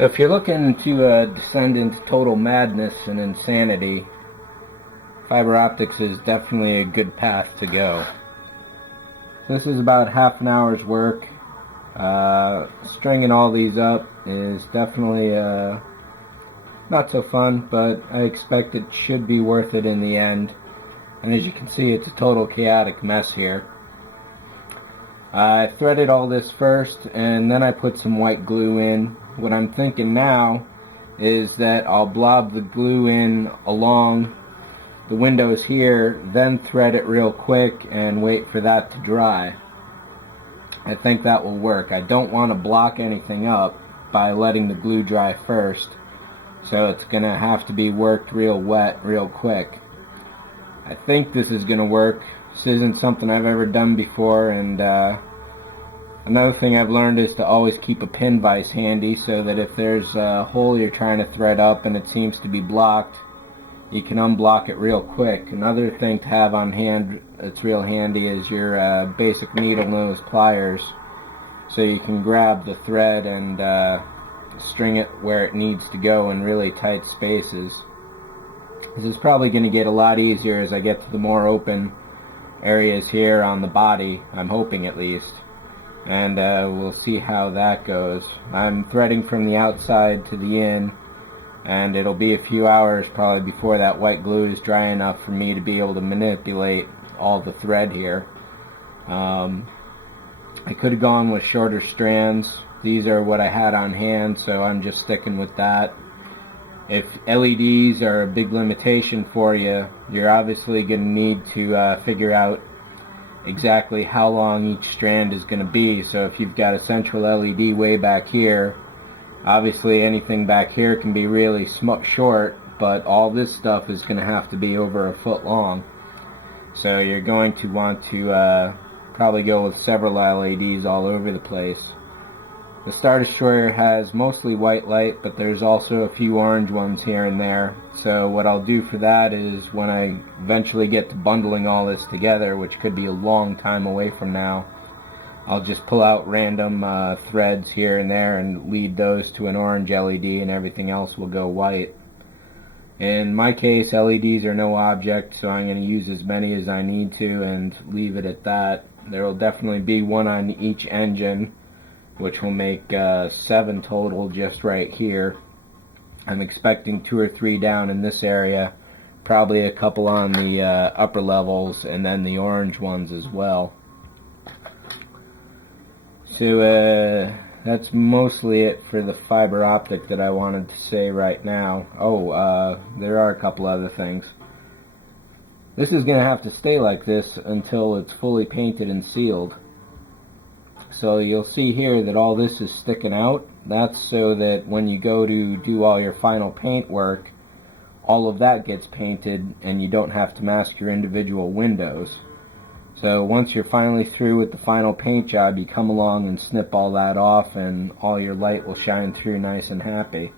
If you're looking to descend into total madness and insanity, fiber optics is definitely a good path to go. This is about half an hour's work. Stringing all these up is definitely not so fun, but I expect it should be worth it in the end. And as you can see, it's a total chaotic mess here. I threaded all this first, and then I put some white glue in. What I'm thinking now is that I'll blob the glue in along the windows here, then thread it real quick and wait for that to dry. I think that will work. I don't want to block anything up by letting the glue dry first, so it's going to have to be worked real wet real quick. I think this is going to work. This isn't something I've ever done before, and another thing I've learned is to always keep a pin vise handy so that if there's a hole you're trying to thread up and it seems to be blocked, you can unblock it real quick. Another thing to have on hand that's real handy is your basic needle nose pliers, so you can grab the thread and string it where it needs to go in really tight spaces. This is probably going to get a lot easier as I get to the more open areas here on the body, I'm hoping at least. And we'll see how that goes. I'm threading from the outside to the in, and it'll be a few hours probably before that white glue is dry enough for me to be able to manipulate all the thread here. I could have gone with shorter strands. These are what I had on hand, so I'm just sticking with that. If LEDs are a big limitation for you, you're obviously going to need to figure out exactly how long each strand is going to be. So if you've got a central LED way back here, obviously anything back here can be really short, but all this stuff is going to have to be over a foot long. So you're going to want to probably go with several LEDs all over the place. The Star Destroyer has mostly white light, but there's also a few orange ones here and there. So what I'll do for that is when I eventually get to bundling all this together, which could be a long time away from now, I'll just pull out random threads here and there and lead those to an orange LED, and everything else will go white. In my case, LEDs are no object, so I'm going to use as many as I need to and leave it at that. There will definitely be one on each engine, which will make 7 total just right here. I'm expecting 2 or 3 down in this area, probably a couple on the upper levels, and then the orange ones as well. So that's mostly it for the fiber optic that I wanted to say right now. There are a couple other things. This is going to have to stay like this until it's fully painted and sealed. So you'll see here that all this is sticking out. That's so that when you go to do all your final paint work, all of that gets painted and you don't have to mask your individual windows. So once you're finally through with the final paint job, you come along and snip all that off and all your light will shine through nice and happy.